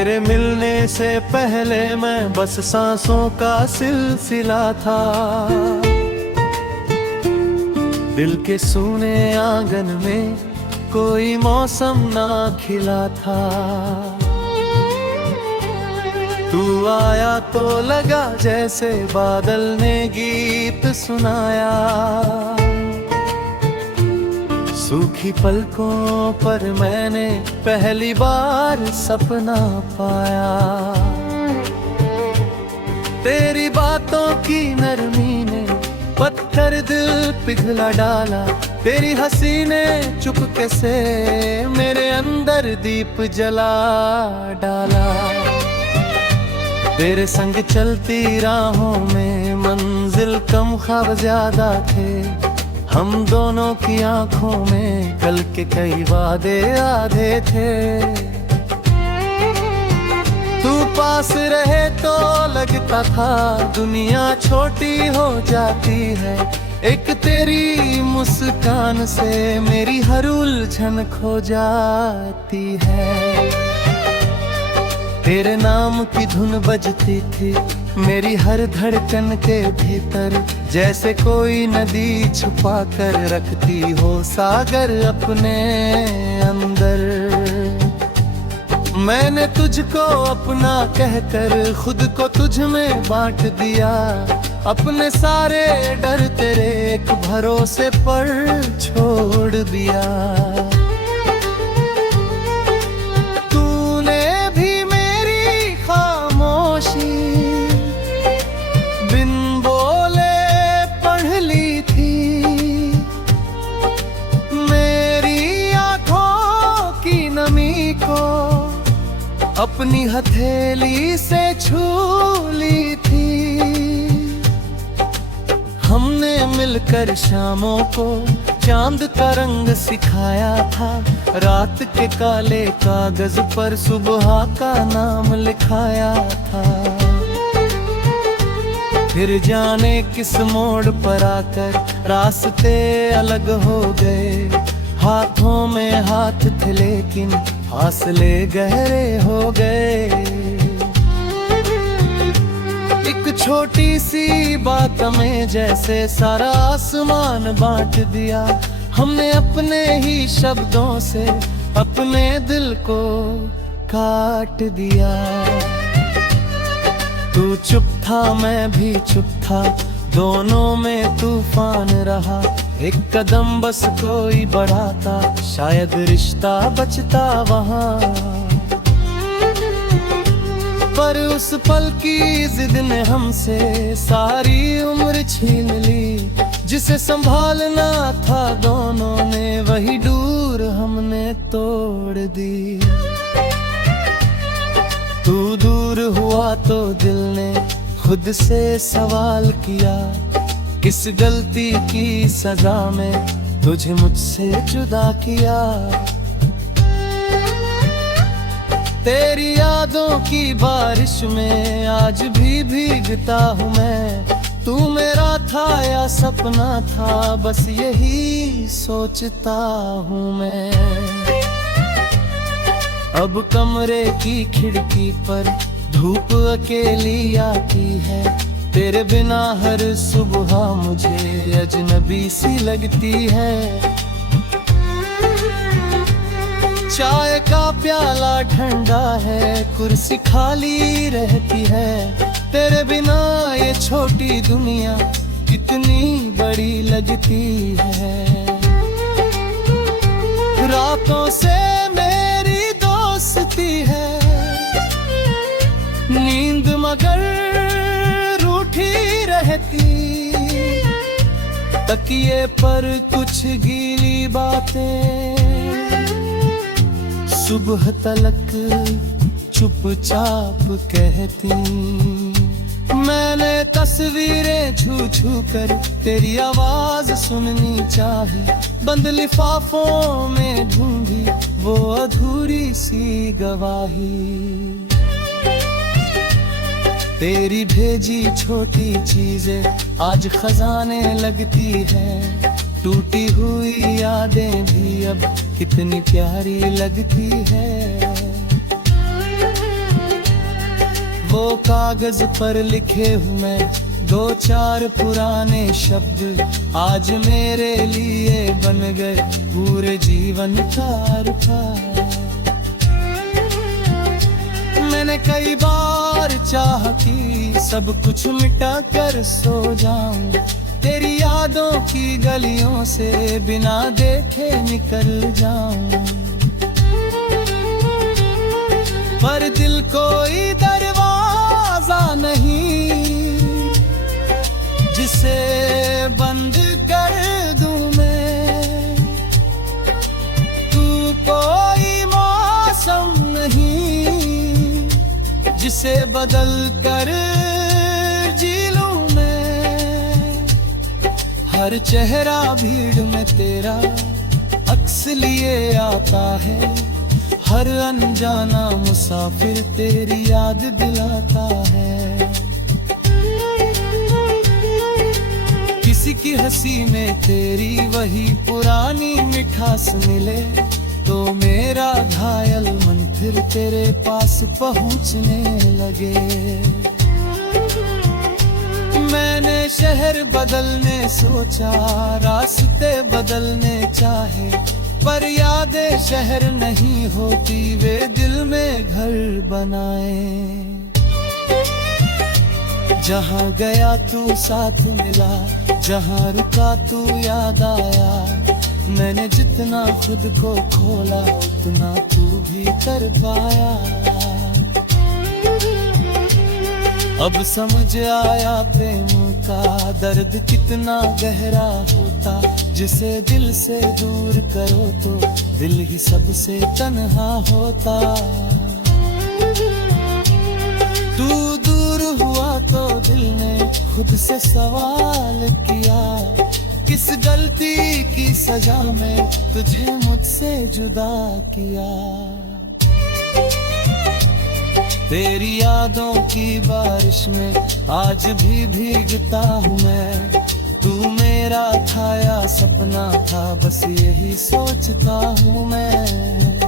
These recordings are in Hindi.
तेरे मिलने से पहले मैं बस सांसों का सिलसिला था। दिल के सूने आंगन में कोई मौसम ना खिला था। तू आया तो लगा जैसे बादल ने गीत सुनाया। सूखी पलकों पर मैंने पहली बार सपना पाया। तेरी बातों की नरमी ने पत्थर दिल पिघला डाला। तेरी हंसी ने चुपके से मेरे अंदर दीप जला डाला। तेरे संग चलती राहों में मंजिल कम ख्वाब ज्यादा थे। हम दोनों की आंखों में कल के कई वादे आधे थे। तू पास रहे तो लगता था दुनिया छोटी हो जाती है। एक तेरी मुस्कान से मेरी हर उलझन खो जाती है। तेरे नाम की धुन बजती थी मेरी हर धड़कन के भीतर, जैसे कोई नदी छुपा कर रखती हो सागर अपने अंदर। मैंने तुझको अपना कहकर खुद को तुझ में बांट दिया। अपने सारे डर तेरे एक भरोसे पर छोड़ दिया। तूने भी मेरी खामोशी बिन बोले पढ़ ली थी। मेरी आंखों की नमी को अपनी हथेली से छू ली थी। हमने मिलकर शामों को चांद का रंग सिखाया था। रात के काले कागज पर सुबह का नाम लिखाया था। फिर जाने किस मोड़ पर आकर रास्ते अलग हो गए। हाथों में हाथ थे लेकिन फासले गहरे हो गए। एक छोटी सी बात में जैसे सारा आसमान बांट दिया। हमने अपने ही शब्दों से अपने दिल को काट दिया। तू चुप था मैं भी चुप था, दोनों में तूफान रहा। एक कदम बस कोई बढ़ाता, शायद रिश्ता बचता वहाँ। पर उस पल की जिद ने हमसे सारी उम्र छीन ली। जिसे संभालना था दोनों ने वही डोर हमने तोड़ दी। तू दूर हुआ तो दिल ने खुद से सवाल किया, किस गलती की सजा में तुझे मुझसे जुदा किया। तेरी यादों की बारिश में आज भी भीगता हूँ मैं। तू मेरा था या सपना था, बस यही सोचता हूँ मैं। अब कमरे की खिड़की पर धूप अकेली आती है। तेरे बिना हर सुबह मुझे अजनबी सी लगती है। चाय का प्याला ठंडा है, कुर्सी खाली रहती है। तेरे बिना ये छोटी दुनिया कितनी बड़ी लगती है। रातों से मेरी दोस्ती है, नींद मगर रूठी रहती। तकिए पर कुछ गीली बातें सुबह तलक चुपचाप कहती। मैंने तस्वीरें छू छू कर तेरी आवाज सुननी चाही। बंद लिफाफों में ढूंढी वो अधूरी सी गवाही। तेरी भेजी छोटी चीजें आज खजाने लगती है। टूटी हुई यादें भी अब कितनी प्यारी लगती है। वो कागज पर लिखे हुए दो चार पुराने शब्द आज मेरे लिए बन गए पूरे जीवन का अर्थात। मैंने कई बार चाह कि सब कुछ मिटा कर सो जाऊं, तेरी यादों की गलियों से बिना देखे निकल जाऊं, पर दिल कोई दरवाजा नहीं जिसे बंद कर दूं मैं। तू कोई मौसम नहीं जिसे बदल कर जी लूं मैं। हर चेहरा भीड़ में तेरा अक्स लिए आता है, हर अनजाना मुसाफिर तेरी याद दिलाता है। किसी की हंसी में तेरी वही पुरानी मिठास मिले तो मेरा घायल मन फिर तेरे पास पहुंचने लगे। मैंने शहर बदलने सोचा, रास्ते बदलने चाहे, पर यादें शहर नहीं होती, वे दिल में घर बनाए। जहाँ गया तू साथ मिला, जहाँ रुका तू याद आया। मैंने जितना खुद को खोला उतना तू भी कर पाया। अब समझ आया प्रेम का दर्द कितना गहरा होता, जिसे दिल से दूर करो तो दिल ही सबसे तन्हा होता। तू दूर हुआ तो दिल ने खुद से सवाल किया, किस गलती की सजा में तुझे मुझसे जुदा किया। तेरी यादों की बारिश में आज भी भीगता हूँ मैं। तू मेरा खाया सपना था, बस यही सोचता हूँ मैं।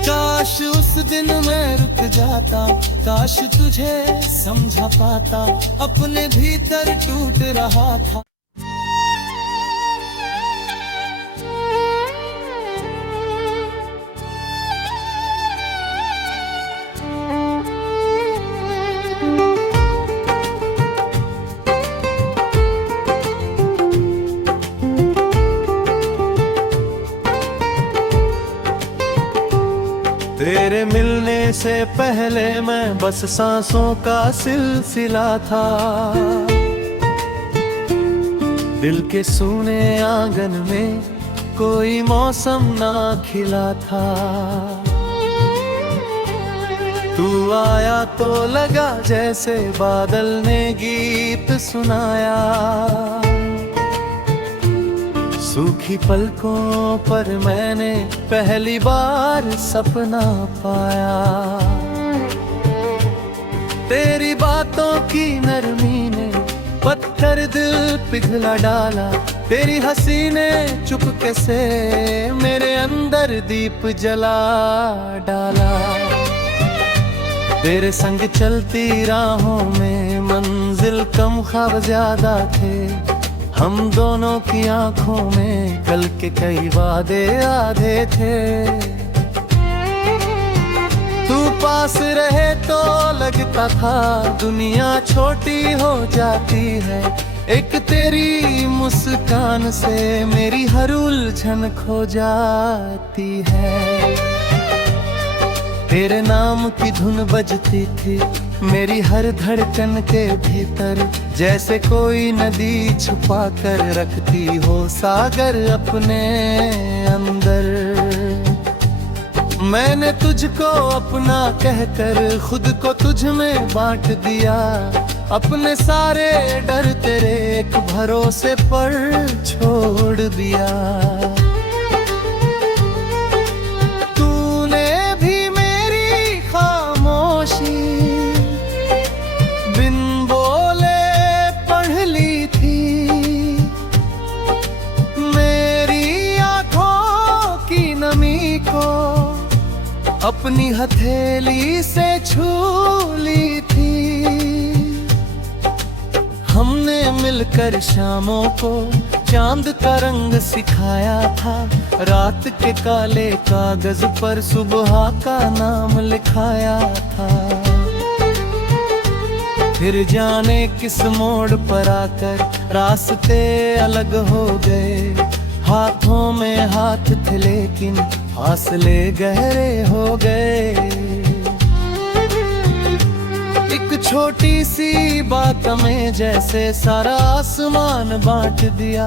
काश उस दिन मैं रुक जाता, काश तुझे समझा पाता, अपने भीतर टूट रहा था। तेरे मिलने से पहले मैं बस सांसों का सिलसिला था, दिल के सूने आंगन में कोई मौसम ना खिला था। तू आया तो लगा जैसे बादल ने गीत सुनाया, सूखी पलकों पर मैंने पहली बार सपना पाया। तेरी बातों की नरमी ने पत्थर दिल पिघला डाला, तेरी हंसी ने चुपके से मेरे अंदर दीप जला डाला। तेरे संग चलती राहों में मंजिल कम ख्वाब ज्यादा थे, हम दोनों की आंखों में कल के कई वादे आधे थे। तू पास रहे तो लगता था दुनिया छोटी हो जाती है, एक तेरी मुस्कान से मेरी हर उलझन खो जाती है। तेरे नाम की धुन बजती थी मेरी हर धड़कन के भीतर, जैसे कोई नदी छुपा कर रखती हो सागर अपने अंदर। मैंने तुझको अपना कहकर खुद को तुझ में बांट दिया, अपने सारे डर तेरे एक भरोसे पर छोड़ दिया। अपनी हथेली से छू ली थी। हमने मिलकर शामों को चांद का रंग सिखाया था, रात के काले कागज पर सुबह का नाम लिखाया था। फिर जाने किस मोड़ पर आकर रास्ते अलग हो गए, हाथों में हाथ थे लेकिन फासले गहरे हो गए। एक छोटी सी बात में जैसे सारा आसमान बांट दिया,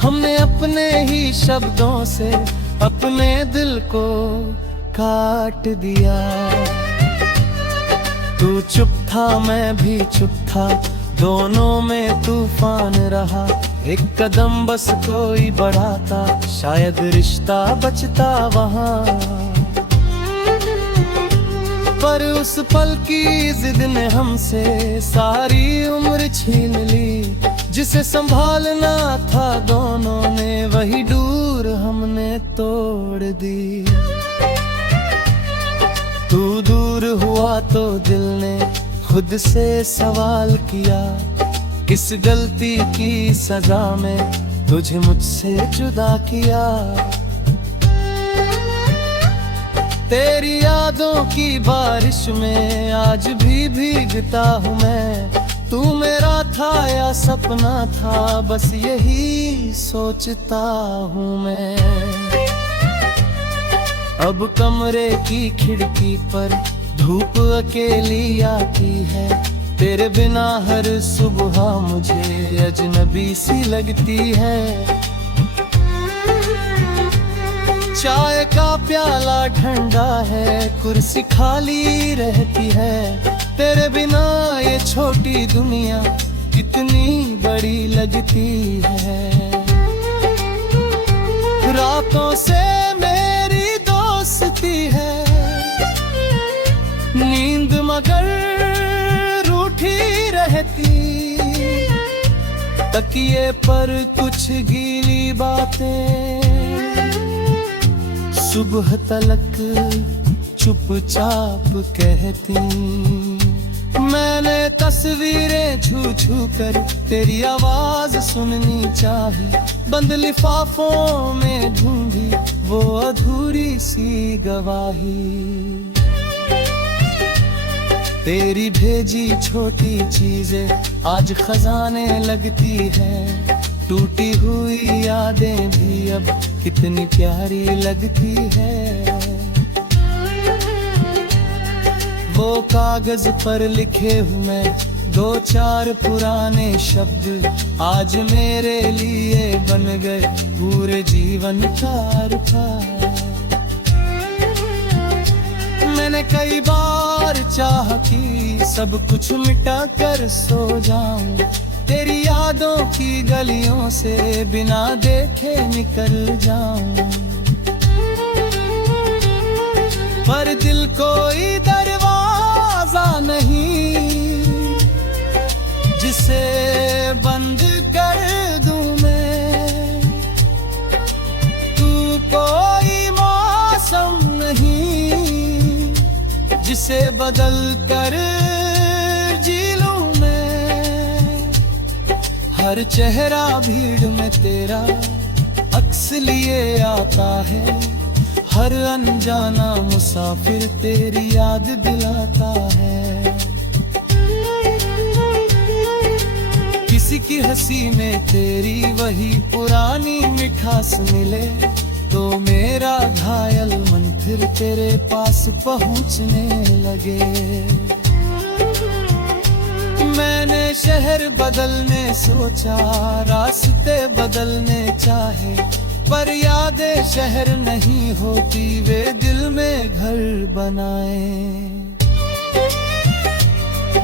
हमने अपने ही शब्दों से अपने दिल को काट दिया। तू चुप था मैं भी चुप था, दोनों में तूफान रहा। एक कदम बस कोई बढ़ाता, शायद रिश्ता बचता वहाँ। पर उस पल की जिद ने हमसे सारी उम्र छीन ली। जिसे संभालना था दोनों ने, वही दूर हमने तोड़ दी। तू दूर हुआ तो दिल ने खुद से सवाल किया, किस गलती की सजा में तुझे मुझसे जुदा किया। तेरी यादों की बारिश में आज भी भीगता हूँ मैं। तू मेरा था या सपना था, बस यही सोचता हूँ मैं। अब कमरे की खिड़की पर धूप अकेली आती है, तेरे बिना हर सुबह मुझे अजनबी सी लगती है। चाय का प्याला ठंडा है, कुर्सी खाली रहती है, तेरे बिना ये छोटी दुनिया कितनी बड़ी लगती है। रातों से मेरी दोस्ती है, नींद मगर रूठी रहती। तकिए पर कुछ गीली बातें सुबह तलक चुपचाप कहती। मैंने तस्वीरें छू छू कर तेरी आवाज सुननी चाही, बंद लिफाफों में ढूंढी वो अधूरी सी गवाही। तेरी भेजी छोटी चीजें आज खजाने लगती है, टूटी हुई यादें भी अब कितनी प्यारी लगती है। वो कागज पर लिखे हुए दो चार पुराने शब्द आज मेरे लिए बन गए पूरे जीवन का अर्थ। मैंने कई बार चाहा कि सब कुछ मिटा कर सो जाऊं, तेरी यादों की गलियों से बिना देखे निकल जाऊं। पर दिल कोई दरवाजा नहीं जिसे बंद कर दूं मैं। तू कोई मौसम नहीं जिसे बदल कर जी लूं मैं। हर चेहरा भीड़ में तेरा अक्स लिए आता है, हर अनजाना मुसाफिर तेरी याद दिलाता है। किसी की हंसी में तेरी वही पुरानी मिठास मिले, तो मेरा घायल मन फिर तेरे पास पहुंचने लगे। मैंने शहर बदलने सोचा, रास्ते बदलने चाहे, पर यादें शहर नहीं होती, वे दिल में घर बनाए।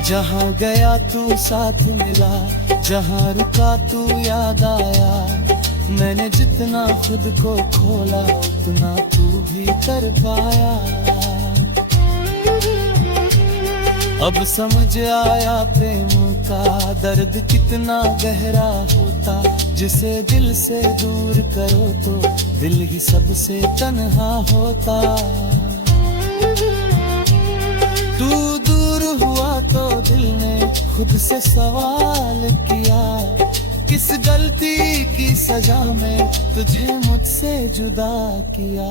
जहाँ गया तू साथ मिला, जहाँ रुका तू याद आया। मैंने जितना खुद को खोला उतना तू भी कर पाया। अब समझ आया प्रेम का दर्द कितना गहरा होता, जिसे दिल से दूर करो तो दिल ही सबसे तन्हा होता। खुद से सवाल किया, किस गलती की सजा में तुझे मुझसे जुदा किया।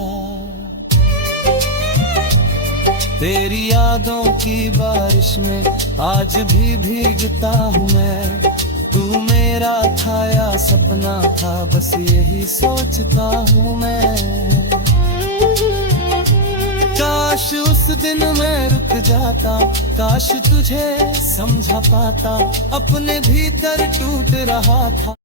तेरी यादों की बारिश में आज भी भीगता हूँ मैं। तू मेरा था या सपना था, बस यही सोचता हूँ मैं। काश उस दिन मैं रुक जाता, काश तुझे समझा पाता, अपने भीतर टूट रहा था।